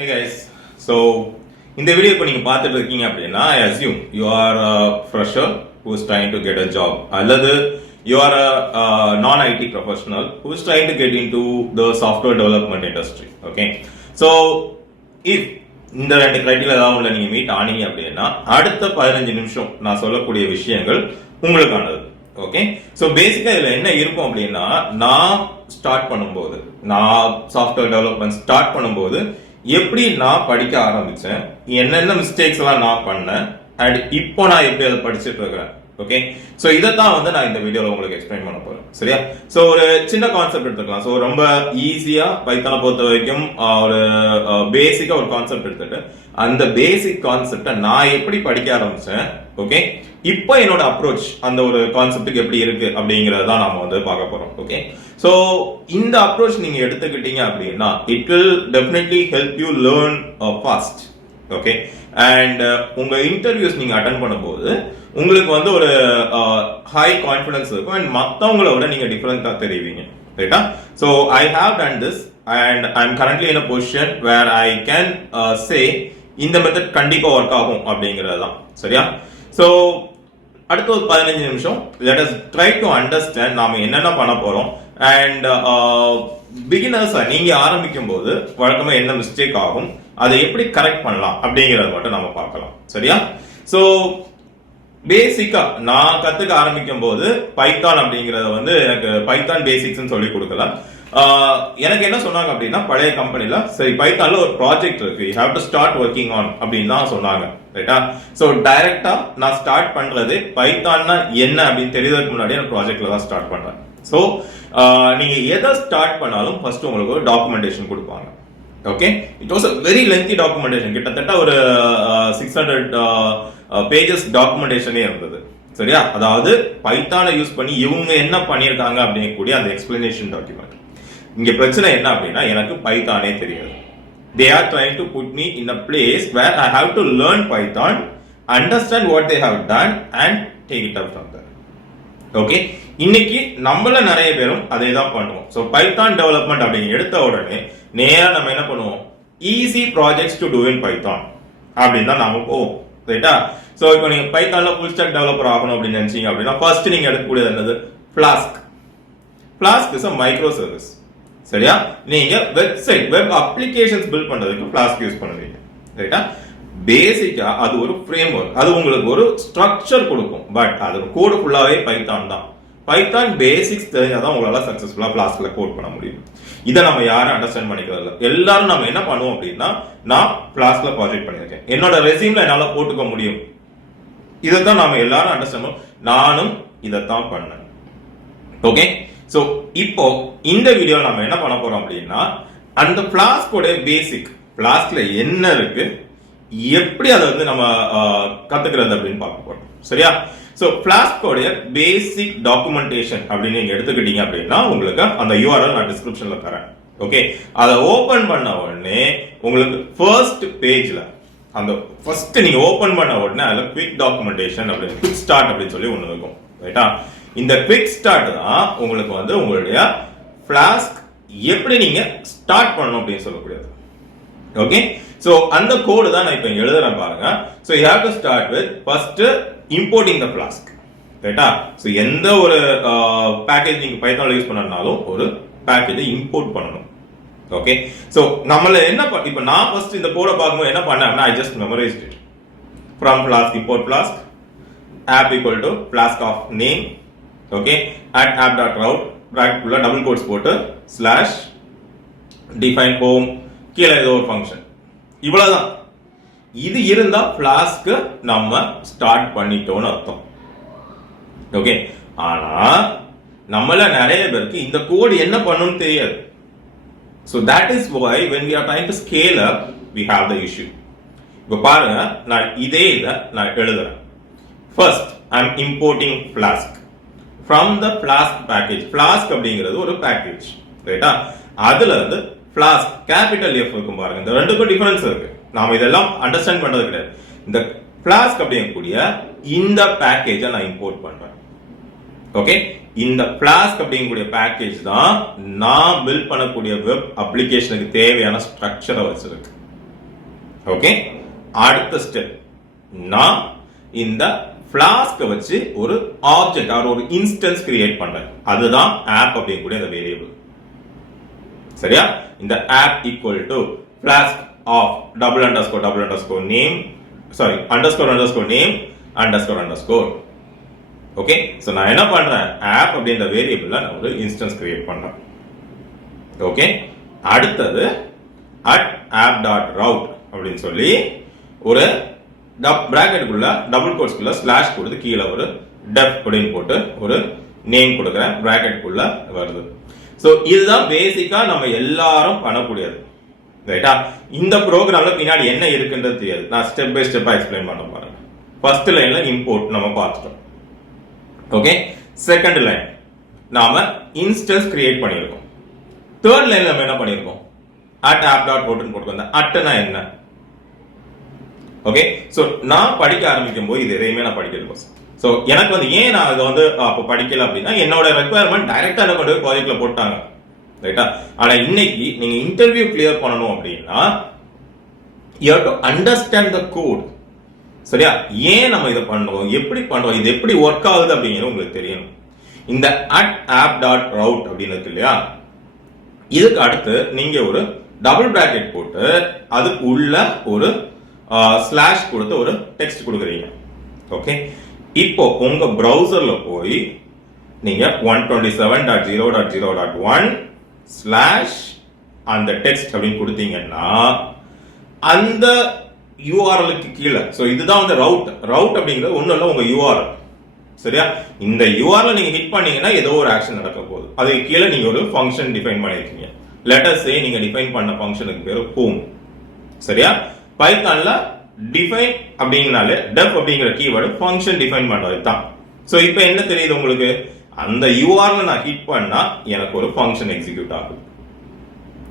Hey guys, so இந்த video இப்போ நீங்க பார்த்துட்டு இருக்கீங்க அப்படின்னா I assume you are a fresher who is trying to get a job அல்லது you are a non-IT professional who is trying to get into the software development industry. Okay, so if இந்த ரெண்டு criteria ஏதாவது உள்ள நீங்க meet ஆனீங்க அப்படின்னா அடுத்த 15 நிமிஷம் நான் சொல்லக்கூடிய விஷயங்கள் உங்களுக்கானது. ஓகே, ஸோ பேசிக்கா இதுல என்ன இருக்கும் அப்படின்னா நான் ஸ்டார்ட் பண்ணும்போது நான் சாஃப்ட்வேர் டெவலப்மெண்ட் ஸ்டார்ட் பண்ணும்போது எப்படி நான் படிக்க ஆரம்பிச்சேன், என்னென்ன மிஸ்டேக்ஸ் எல்லாம் நான் பண்ணேன் அண்ட் இப்போ நான் எப்படி அதை படிச்சுட்டு இருக்கிறேன். ஓகே, ஸோ இதைத்தான் வந்து நான் இந்த வீடியோவில் உங்களுக்கு எக்ஸ்பிளைன் பண்ண போறேன். சரியா? ஸோ ஒரு சின்ன கான்செப்ட் எடுத்துக்கலாம். ஸோ ரொம்ப ஈஸியா பைத்தானை பொறுத்த வரைக்கும் ஒரு பேசிக்கா ஒரு கான்செப்ட் எடுத்துட்டு அந்த பேசிக் கான்செப்டை நான் எப்படி படிக்க ஆரம்பிச்சேன், ஓகே, இப்போ என்னோட அப்ரோச் அந்த ஒரு கான்செப்டுக்கு எப்படி இருக்கு அப்படிங்கறத நாம வந்து பார்க்க போறோம். ஓகே, சோ இந்த அப்ரோச் நீங்க எடுத்துக்கிட்டீங்க அப்படின்னா it will definitely help you learn fast. Okay, and உங்க இன்டர்வியூஸ் நீங்க அட்டென்ட் பண்ணும்போது உங்களுக்கு வந்து ஒரு ஹை கான்ஃபிடன்ஸ் இருக்கும் அண்ட் மற்றவங்கள விட நீங்க டிஃபரெண்டா தெரிவிங்க. ரைட்டா? So I have done this and I am currently in a position where I can say இந்த மெத்தட் கண்டிப்பா ஒர்க் ஆகும் அப்படிங்கிறது தான். சரியா? ஸோ அடுத்த ஒரு 15 நிமிஷம் let us try to understand நாம என்னென்ன பண்ண போறோம் அண்ட் பிகினர்ஸா நீங்க ஆரம்பிக்கும் போது வழக்கமா என்ன மிஸ்டேக் ஆகும், அதை எப்படி கரெக்ட் பண்ணலாம் அப்படிங்கறத மட்டும் நம்ம பார்க்கலாம். சரியா? ஸோ பேசிக்கா நான் கத்துக்க ஆரம்பிக்கும் போது பைத்தான் அப்படிங்கறத வந்து எனக்கு பைத்தான் பேசிக்ஸ் சொல்லி கொடுக்கல. எனக்கு என்ன சொன்னாங்க அப்படின்னா பழைய கம்பெனில சரி பைத்தான்ல ஒரு ப்ராஜெக்ட் இருக்கு, you have to start working on அப்படின்னு தான் சொன்னாங்க. ரைட்டா? சோ டைரக்டா நான் ஸ்டார்ட் பண்றது பைத்தான்னா என்ன அப்படின்னு தெரியறதுக்கு முன்னாடி நான் ப்ராஜெக்ட்ல தான் ஸ்டார்ட் பண்றேன். சோ நீங்க எதை ஸ்டார்ட் பண்ணாலும் ஃபர்ஸ்ட் உங்களுக்கு ஒரு டாக்குமெண்டேஷன் கொடுப்பாங்க. Okay, it was a very lengthy documentation, கிட்டத்தட்ட ஒரு 600 பேஜஸ் டாக்குமெண்டேஷனே இருந்தது. சரியா? அதாவது பைத்தானை யூஸ் பண்ணி இவங்க என்ன பண்ணிருக்காங்க அப்படிங்கக்கூடிய அந்த எக்ஸ்பிளனேஷன் டாக்குமெண்ட். இங்க பிரச்சனை என்ன அப்படின்னா எனக்கு பைத்தானே தெரியாது. They are trying to put me in a place where I have to learn Python, understand what they have done and take it up from there. Okay, இன்னைக்கு நம்மள நிறைய பேரும் அதே தான் பண்ணுவோம். ஸோ பைத்தான் டெவலப்மெண்ட் அப்படின்னு எடுத்த உடனே நேரா நம்ம என்ன பண்ணுவோம், easy projects to do in Python அப்படின்னு தான் நாம போவோம். ரைட்டா? ஸோ இப்போ நீங்க பைத்தான்ல ஃபுல் ஸ்டாக் டெவலப்பர் ஆகணும் அப்படின்னு நினைச்சீங்க அப்படின்னா ஃபர்ஸ்ட் நீங்க எடுக்கக்கூடியது என்னது, Flask. Flask is a micro service. சரியா? நீங்க வெப் அப்ளிகேஷன்ஸ் பில்ட் பண்றதுக்கு ஃபிளாஸ்க் யூஸ் பண்ணுவீங்க. ரைட்டா? பேசிக்கா அது ஒரு ஃப்ரேம் ஒர்க், அது உங்களுக்கு ஒரு ஸ்ட்ரக்சர் கொடுக்கும். பட் அது கோடு ஃபுல்லாவே பைத்தான் தான். பைத்தான் பேசிக்ஸ் தெரிஞ்சாதான் உங்களால சக்சஸ்ஃபுல்லா ஃபிளாஸ்க்ல கோட் பண்ண முடியும். இதை நம்ம யாரும் அண்டர்ஸ்டாண்ட் பண்ணிக்கிறது இல்லை. எல்லாரும் நம்ம என்ன பண்ணுவோம் அப்படின்னா நான் ஃபிளாஸ்க்ல ப்ராஜெக்ட் பண்ணியிருக்கேன், என்னோட ரெஸ்யூம்ல என்னால போட்டுக்க முடியும். இதைத்தான் நாம எல்லாரும் அண்டர்ஸ்டாண்ட், நானும் இதைத்தான் பண்ணேன். ஓகே, சோ இப்போ இந்த வீடியோல நம்ம என்ன பண்ண போறோம் அப்படின்னா அந்த ஃபிளாஸ்கோட பேசிக், ஃபிளாஸ்க்ல என்ன இருக்கு, எப்படி அதை வந்து நம்ம கத்துக்கிறது அப்படின்னு பார்க்க போறோம். சரியா? சோ ஃபிளாஸ்கோட பேசிக் டாக்குமெண்டேஷன் அப்படின்னு நீங்க எடுத்துக்கிட்டீங்க அப்படின்னா உங்களுக்கு அந்த URL நான் டிஸ்கிரிப்ஷன்ல தரேன். ஓகே, அதை ஓபன் பண்ண உடனே உங்களுக்கு ஃபர்ஸ்ட் பேஜ்ல அந்த ஃபர்ஸ்ட் நீங்க ஓபன் பண்ண உடனே அதுல குவிக் டாக்குமெண்டேஷன் அப்படின்னு குவிக் ஸ்டார்ட் அப்படின்னு சொல்லி ஒண்ணு இருக்கும். ரைட்டா? இந்த குவிக் ஸ்டார்ட் தான் உங்களுக்கு வந்து உங்களுடைய ஃபிளாஸ்க் எப்படி நீங்க ஸ்டார்ட் பண்ணணும் அப்படின்னு சொல்லக்கூடியது. ஓகே, சோ அந்த கோடு தான் நான் இப்போ எழுதுறேன் பாருங்க. So you have to start with first importing the Flask. ரைட்டா? சோ எந்த ஒரு பேக்கேஜ் நீங்க பைத்தான்ல யூஸ் பண்ணனாலும் ஒரு பேக்கேஜை இம்போர்ட் பண்ணணும். ஓகே, சோ நம்மள என்ன இப்போ நான் ஃபர்ஸ்ட் இந்த கோடை பார்க்கும்போது என்ன பண்ணேன்னா I just memorized it from flask import flask app equal to flask of name, okay, at app.route bracket உள்ள டபுள் கோட்ஸ் போட்டு ஸ்லாஷ் define home கீழே ஏதோ ஒரு ஃபங்க்ஷன், இவ்வளவுதான். இது இருந்தா ஃபிளாஸ்க் நம்ம ஸ்டார்ட் பண்ணிட்டோம்னு அர்த்தம். ஓகே, ஆனா நம்மள நிறைய பேருக்கு இந்த கோட் என்ன பண்ணணும்னு தெரியாது. So that is why when we are trying to scale up we have the issue. இப்போ பாருங்க, நான் இதை நான் எழுதுறேன். First I am importing flask from the flask package. flask அப்படிங்கிறது ஒரு பேக்கேஜ். ரைட்டா? அதுல இருந்து flask கேபிட்டல் F இருக்கும் பாருங்க. இந்த ரெண்டுக்கும் டிஃபரன்ஸ் இருக்கு. நாம இதெல்லாம் அண்டர்ஸ்டாண்ட் பண்றது கிடையாது. இந்த flask அப்படிங்கக்கூடிய இந்த பேக்கேஜை நான் இம்போர்ட் பண்றேன். ஓகே, இந்த ஃபிளாஸ்க் அப்படிங்கக்கூடிய பேக்கேஜ் தான் நான் பில்ட் பண்ணக்கூடிய வெப் அப்ளிகேஷனுக்கு தேவையான ஸ்ட்ரக்சரை வச்சிருக்கு. ஓகே, அடுத்த ஸ்டெப், நான் இந்த ஃபிளாஸ்க் வச்சு ஒரு ஆப்ஜெக்ட் ஆர் ஒரு இன்ஸ்டன்ஸ் கிரியேட் பண்றேன். அதுதான் ஆப் அப்படிங்கக்கூடிய அந்த வேரியபிள். சரியா? இந்த app equal to Flask of double underscore name, sorry underscore name underscore. Okay, so நான் என்ன பண்றேன், ஆப் அப்படின்ற வேரியபிள்ல நான் ஒரு இன்ஸ்டன்ஸ் கிரியேட் பண்றேன். ஓகே, அடுத்தது @app.route அப்படின்னு சொல்லி ஒரு பிராக்கெட்டுக்குள்ள டபுள் கோட்ஸ்க்குள்ள ஸ்லாஷ் கொடுத்து கீழே ஒரு டெஃப் அப்படின்னு போட்டு ஒரு நேம் கொடுக்குறேன், பிராக்கெட்டுக்குள்ள வருது. சோ இதுதான் பேசிக்கா நம்ம எல்லாரும் பண்ணக்கூடியது. ரைட்டா? இந்த ப்ரோக்ராம்ல பின்னாடி என்ன இருக்குன்றது தெரியாது. நான் ஸ்டெப் பை ஸ்டெப்பா எக்ஸ்பிளைன் பண்ண பாருங்க. ஃபர்ஸ்ட் லைன்ல இம்போர்ட் நம்ம பார்த்துட்டோம். ஓகே, செகண்ட் லைன் நாம இன்ஸ்டன்ஸ் கிரியேட் பண்ணியிருக்கோம். தேர்ட் லைன்ல நம்ம என்ன பண்ணியிருக்கோம், @app.route போட்டு அட்னா என்ன. ஓகே, சோ நான் படிக்க ஆரம்பிக்கும் போது இது எதையுமே நான் படிக்கிறது. சோ எனக்கு வந்து ஏன் நான் அதை வந்து அப்போ படிக்கல அப்படின்னா, என்னோட ரெக்குவயர்மெண்ட் டைரக்டா என்ன கொண்டு போய் ப்ராஜெக்ட்ல போட்டாங்க. ரைட்டா? ஆனா இன்னைக்கு நீங்க இன்டர்வியூ கிளியர் பண்ணணும் அப்படின்னா you have to understand the code. சரியா? ஏன் நம்ம இதை பண்றோம், எப்படி பண்றோம், இது எப்படி ஒர்க் ஆகுது அப்படிங்கிறது உங்களுக்கு தெரியணும். இந்த @app.route அப்படின்னு இருக்கு இல்லையா, இதுக்கு அடுத்து நீங்க ஒரு டபுள் பிராக்கெட் போட்டு அதுக்கு உள்ள ஒரு ஸ்லாஷ் கொடுத்து ஒரு டெக்ஸ்ட் கொடுக்குறீங்க. ஓகே, இப்போ உங்க பிரவுசர்ல போய் நீங்க 127.0.0.1 ஸ்லாஷ் அந்த டெக்ஸ்ட் அப்படின்னு கொடுத்தீங்கன்னா அந்த யூஆர்எலுக்கு கீழே, சோ இதுதான் வந்து ரவுட் அப்படிங்கிறது ஒண்ணும் இல்ல, உங்க யூஆர்எல். சரியா? இந்த யூஆர்எல் நீங்க ஹிட் பண்ணீங்கன்னா ஏதோ ஒரு ஆக்ஷன் நடக்க போகுது. அதுக்கு கீழே நீங்க ஒரு ஃபங்க்ஷன் டிஃபைன் பண்ணிருக்கீங்க. லெட் அஸ் சே நீங்க டிஃபைன் பண்ண ஃபங்க்ஷனுக்கு பேரு ஹோம். சரியா? பைத்தான்ல டிஃபைன் அப்படிங்கனாலே டெஃப் அப்படிங்கிற கீவேர்டு ஃபங்க்ஷன் டிஃபைன் பண்றது தான். சோ இப்போ என்ன தெரியுது உங்களுக்கு, அந்த யூஆர்எல் நான் ஹிட் பண்ணா எனக்கு ஒரு ஃபங்க்ஷன் எக்ஸிக்யூட் ஆகும்.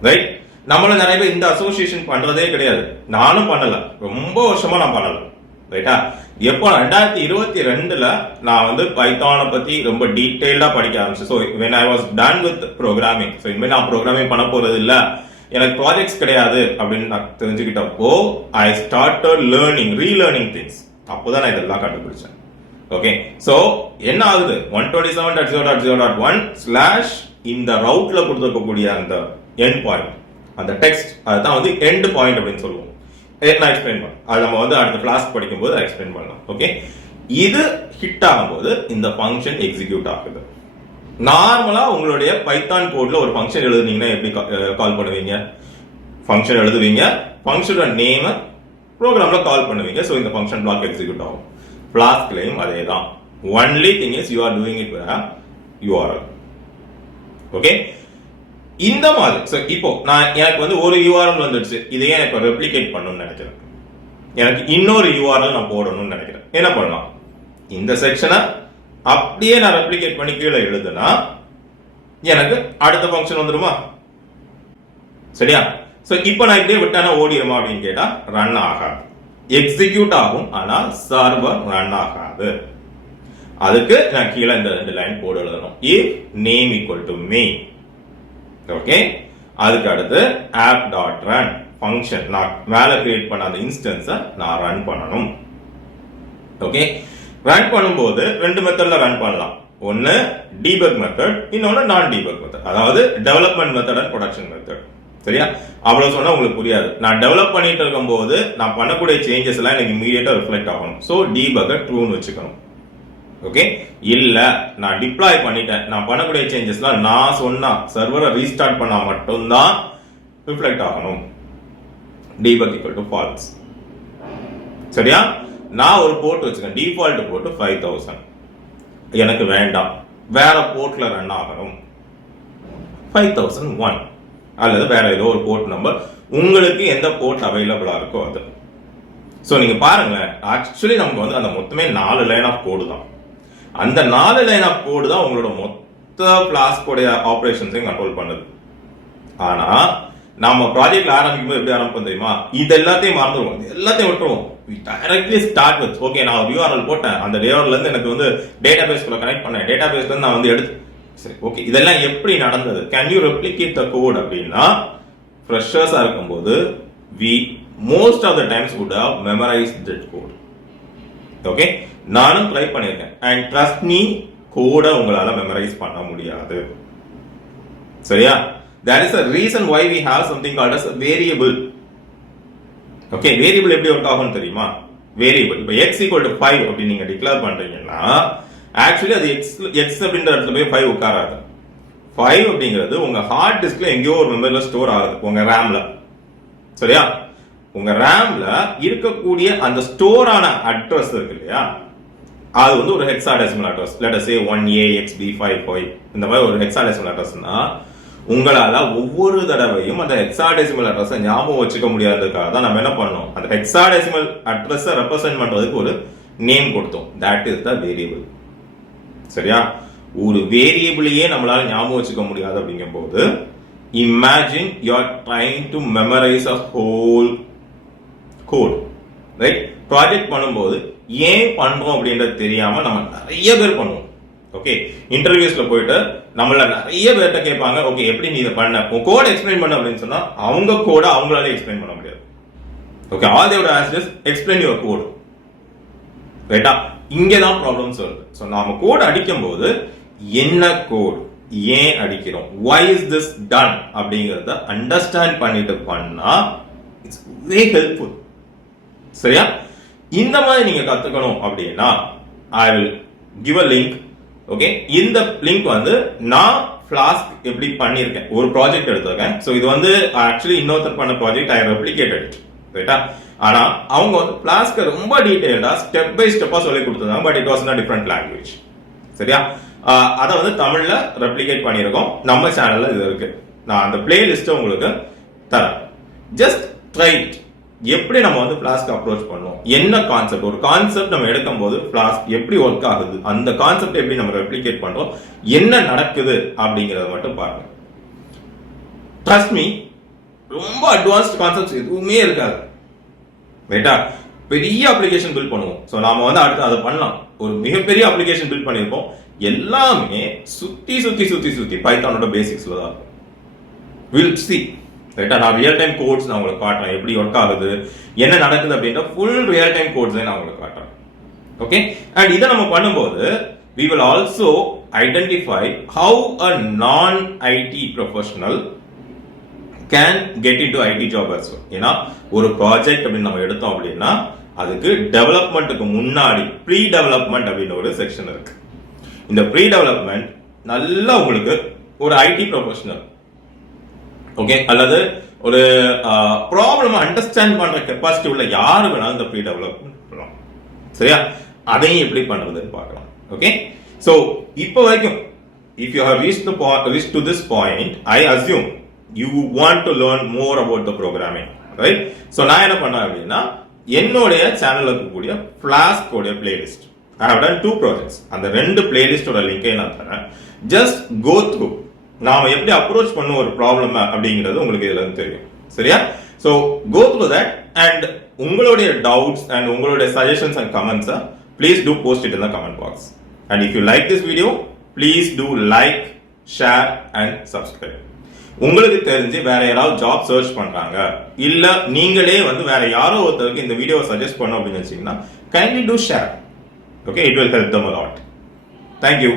ரைட்? நம்மள நிறைய பேர் இந்த அசோசியேஷன் பண்றதே கிடையாது. நானும் பண்ணல, ரொம்ப வருஷமா நான் பண்ணல. ரைட்டா? எப்போ 2022ல நான் வந்து பைத்தானை பத்தி ரொம்ப டீடைலா படிக்க ஆரம்பிச்சேன். So when I was done with programming, so இனிமேல் நான் ப்ரோக்ராமிங் பண்ண போறது இல்ல, எனக்கு ப்ராஜெக்ட்ஸ் கிடையாது அப்படின்னு நான் தெரிஞ்சுக்கிட்டப்போ I started learning, relearning things. அப்போதான் நான் இதெல்லாம் கண்டுபிடிச்சேன். ஓகே, ஸோ என்ன ஆகுது, 127.0.0.1 ஸ்லாஷ் இந்த ரவுட்ல கொடுத்துருக்கக்கூடிய அந்த எண்ட் பாயிண்ட், அந்த டெக்ஸ்ட், அதுதான் வந்து எண்ட் பாயிண்ட் அப்படின்னு சொல்லுவோம். நான் எக்ஸ்பிளைன் பண்ணேன், அது நம்ம வந்து அடுத்த கிளாஸ் படிக்கும்போது எக்ஸ்பிளைன் பண்ணலாம். ஓகே, இது ஹிட் ஆகும்போது இந்த ஃபங்க்ஷன் எக்ஸிக்யூட் ஆகுது. நார்மலா உங்களுடைய பைத்தான் கோட்ல ஒரு ஃபங்க்ஷன் எழுதுனீங்கன்னா எப்படி கால் பண்ணுவீங்க, ஃபங்க்ஷன் எழுதுவீங்க, ஃபங்க்ஷனோட நேம் ப்ரோக்ராம்ல கால் பண்ணுவீங்க. சோ இந்த ஃபங்க்ஷன் பிளாக் எக்ஸிக்யூட் ஆகும். ஃபிளாஸ்க்லயும் அதேதான். Only thing is you are doing it with URL. Okay, இந்த மாதிரி. சோ இப்போ எனக்கு வந்து ஒரு URL வந்துடுச்சு, இதையே எனக்கு ரெப்ளிகேட் பண்ணணும்னு நினைக்கிறேன், எனக்கு இன்னொரு URL நான் போடணும்னு நினைக்கிறேன். என்ன பண்ணலாம், இந்த செக்ஷனை அப்படியே நான் ரெப்ளிகேட் பண்ணி கீழே எழுதுனா எனக்கு அடுத்த ஃபங்க்ஷன் வந்துருமா? சரியா? சோ இப்போ நான் இப்படியே விட்டானா ஓடிடுமா அப்படின்னு கேட்டா ரன் ஆகாது. எக்ஸிக்யூட் ஆகும், ஆனா சர்வர் ரன் ஆகாது. அதுக்கு நான் கீழே இந்த 2 லைன் போர்டு எழுதணும். If name equal to main. Okay, அதுக்கு அடுத்து app.run ஃபங்க்ஷன், நான் மேல கிரியேட் பண்ண அந்த இன்ஸ்டன்ஸை நான் ரன் பண்ணணும். ஓகே, ரன் பண்ணும்போது 2 மெத்தட்ல ரன் பண்ணலாம். ஒன்னு டீபக் மெத்தட், இன்னொன்னு நான் டீபக் மெத்தட். அதாவது development method and production method. சரியா? அவ்வளவு சொன்னா உங்களுக்கு புரியாது. நான் டெவலப் பண்ணிட்டு இருக்கும்போது நான் பண்ணக்கூடிய சேஞ்சஸ் எல்லாம் எனக்கு இமீடியட்டா ரிஃப்ளெக்ட் ஆகணும். சோ டீபக் ட்ரூன்னு வச்சுக்கணும். ஓகே, இல்ல நான் டிப்ளாய் பண்ணிட்டேன், நான் பண்ணக்கூடிய சேஞ்சஸ்லாம் நான் சொன்னா சர்வரை ரீஸ்டார்ட் பண்ணா மட்டும்தான் ரிஃப்ளெக்ட் ஆகணும். Debug equal to false. சரியா? நான் ஒரு போர்ட் வச்சுக்கேன், டிஃபால்ட் போர்ட் 5000. எனக்கு வேண்டாம், வேற போர்ட்ல ரன் ஆகணும் 5001, அல்லது வேற ஏதோ ஒரு போர்ட் நம்பர், உங்களுக்கு எந்த போர்ட் அவைலபிளா இருக்கோ அது. சோ நீங்க பாருங்க, ஆக்சுவலி நமக்கு வந்து அந்த மொத்தமே 4 லைன் ஆஃப் கோடு தான். அந்த 4 லைன் ஆஃப் கோடு தான் உங்களோட மொத்த ஃபிளாஸ்கோட ஆபரேஷன்ஸையும் கண்ட்ரோல் பண்ணுது. ஆனா நம்ம ப்ராஜெக்ட்ல ஆரம்பிக்கும் போது எப்படி ஆரம்பிப்போம் தெரியுமா, இது எல்லாத்தையும் மறந்துடுவோம், எல்லாத்தையும் விட்டுருவோம். டைரக்ட்லி ஸ்டார்ட் வித் ஓகே, நான் ஒரு URL போட்டேன், அந்த URL இருந்து எனக்கு வந்து டேட்டாபேஸ் குள்ள கனெக்ட் பண்ணேன், டேட்டாபேஸ்ல இருந்து நான் வந்து எடுத்து, சரி ஓகே, இதெல்லாம் எப்படி நடந்தது, can you replicate the code அப்படின்னா, ஃப்ரெஷர்ஸா இருக்கும்போது we most of the times would have memorized that code. Okay, நானும் ட்ரை பண்ணியிருக்கேன். And trust me, கோட உங்களால மெமரைஸ் பண்ண முடியாது. சரியா? That is the reason why we have something called as a variable. Okay, variable எப்படி ஒர்க் ஆகும் தெரியுமா? வேரியபிள் இப்போ x equal to 5 அப்படி நீங்க டிக்ளேர் பண்றீங்கன்னா ஆக்சுவலி அது x அப்படின்ற இடத்துல போய் 5 உட்காராது. 5 அப்படிங்கிறது உங்க ஹார்ட் டிஸ்க்ல எங்கேயோ ஒரு மெமரியில ஸ்டோர் ஆகுது உங்க ரேம்ல. சரியா? உங்க ரேம்ல இருக்கக்கூடிய அந்த ஸ்டோர் ஆன அட்ரஸ் இருக்கு இல்லையா, அது வந்து ஒரு ஹெக்ஸாடெசிமல் அட்ரஸ். லெட் அஸ் சே 1AXB55 இந்த மாதிரி ஒரு ஹெக்ஸாடெசிமல் அட்ரஸ்னா உங்களால ஒவ்வொரு தடவையும் அந்த ஹெக்ஸாடெசிமல் அட்ரஸை ஞாபகம் வச்சுக்க முடியாததுக்காக தான் நம்ம என்ன பண்ணோம், அந்த ஹெக்ஸாடெசிமல் அட்ரஸை ரெப்ரசென்ட் பண்றதுக்கு ஒரு நேம் கொடுத்தோம். That is the variable. சரியா? ஒரு வேரியபிளையே நம்மளால ஞாபகம் வச்சுக்க முடியாது அப்படிங்கும் போது imagine you are trying to memorize a whole code. Right? Project பண்ணும்போது ஏன் பண்றோம் அப்படின்றது தெரியாம நம்ம நிறைய பேர் பண்ணுவோம். ஓகே, இன்டர்வியூஸ்ல போயிட்டு நம்மள நிறைய பேர்ட்ட கேட்பாங்க, ஓகே எப்படி நீ இதை பண்ண, உன் கோட எக்ஸ்பிளைன் பண்ண அப்படின்னு சொன்னா அவங்க கோட அவங்களால எக்ஸ்பிளைன் பண்ண முடியாது. Okay, all they would ask is explain your code. ரைட்டா? இங்க தான் ப்ராப்ளம்ஸ் வருது. ஸோ நாம கோட் அடிக்கும் போது என்ன கோட், ஏன் அடிக்கிறோம், why is this done அப்படிங்கறத அண்டர்ஸ்டாண்ட் பண்ணிட்டு பண்ணா இட்ஸ் வெரி ஹெல்ப்ஃபுல். சரியா? இந்த மாதிரி நீங்க கத்துக்கணும் அப்படின்னா I will give a link. Okay, இந்த லிங்க் வந்து நான் ஃபிளாஸ்க் எப்படி பண்ணியிருக்கேன், ஒரு ப்ராஜெக்ட் எடுத்திருக்கேன். ஸோ இது வந்து ஆக்சுவலி இன்னொருத்தர் பண்ண ப்ராஜெக்ட் ஐ ரெப்ளிகேட்டட். ரைட்டா? ஆனா அவங்க வந்து ஃபிளாஸ்க் ரொம்ப டீடைல்டா ஸ்டெப் பை ஸ்டெப்பா சொல்லி கொடுத்துருந்தாங்க. But it was in different language. சரியா? அதை வந்து தமிழ்ல ரெப்ளிகேட் பண்ணியிருக்கோம். நம்ம சேனல்ல இது இருக்கு. நான் அந்த பிளேலிஸ்ட்டை உங்களுக்கு தரேன். Just try it. எப்படி நம்ம வந்து ஃபிளாஸ்க் அப்ரோச் பண்ணோம், என்ன கான்செப்ட், ஒரு கான்செப்ட் நம்ம எடுக்கும் போது ஃபிளாஸ்க் எப்படி ஒர்க் ஆகுது, அந்த கான்செப்ட் எப்படி நம்ம ரெப்ளிகேட் பண்றோம், என்ன நடக்குது அப்படிங்கறத மட்டும் பாருங்க. ட்ரஸ்ட் மீ, ரொம்ப அட்வான்ஸ்ட் கான்செப்ட்ஸ் எதுவுமே இருக்காது. ரைட்டா? பெரிய அப்ளிகேஷன் பில்ட் பண்ணுவோம். ஸோ நாம வந்து அடுத்து அதை பண்ணலாம். ஒரு மிகப்பெரிய அப்ளிகேஷன் பில்ட் பண்ணியிருப்போம். எல்லாமே சுத்தி சுத்தி சுத்தி சுத்தி பைத்தானோட பேசிக்ஸ்ல தான் இருக்கும். Will see. ரைட்டா? நான் ரியல் டைம் கோட்ஸ் நான் உங்களுக்கு காட்டுறேன், எப்படி ஒர்க் ஆகுது, என்ன நடக்குது அப்படின்ற ஃபுல் ரியல் டைம் கோட்ஸ் நான் உங்களுக்கு காட்டுறேன். ஓகே, அண்ட் இதை நம்ம பண்ணும்போது we will also identify how a non-IT professional can get into IT job as well. ஏன்னா ஒரு ப்ராஜெக்ட் அப்படின்னு நம்ம எடுத்தோம் அப்படின்னா அதுக்கு டெவலப்மெண்ட்டுக்கு முன்னாடி ப்ரீ டெவலப்மெண்ட் அப்படின்னு ஒரு செக்ஷன் இருக்கு. இந்த ப்ரீ டெவலப்மெண்ட் நல்லா உங்களுக்கு ஒரு ஐடி ப்ரொஃபஷனல், ஓகே, அல்லது ஒரு ப்ராப்ளம் அண்டர்ஸ்டாண்ட் பண்ற கெப்பாசிட்டி உள்ள யாரு வேணாலும் இந்த ப்ரீ டெவலப்மெண்ட் பண்ணலாம். சரியா? அதையும் எப்படி பண்றதுன்னு பார்க்கலாம். ஓகே, சோ இப்போ வரைக்கும் if you have reached to this point, I assume you want to learn more about the programming, right? So நான் என்ன பண்ணேன் அப்படின்னா என்னுடைய சேனல்ல இருக்கக்கூடிய ஃபிளாஸ்க் உடைய playlist, I have done 2 projects. அந்த 2 பிளேலிஸ்டோட லிங்கை நான் தரேன். Just go through. நாம எப்படி அப்ரோச் பண்ண ஒரு ப்ராப்ளம் அப்படிங்கிறது உங்களுக்கு இதுல இருந்து தெரியும். சரியா? So go through that and உங்களுடைய டவுட்ஸ் அண்ட் உங்களுடைய suggestions and comments please do post it in the comment box. And if you like this video please do like, share and subscribe. உங்களுக்கு தெரிஞ்சு வேற யாராவது ஜாப் சர்ச் பண்றாங்க, இல்ல நீங்களே வந்து வேற யாரோ ஒருத்தருக்கு இந்த வீடியோவை சஜஸ்ட் பண்ணணும் அப்படின்னு நினைச்சீங்கன்னா kindly two share. Okay, it will help them a lot. Thank you.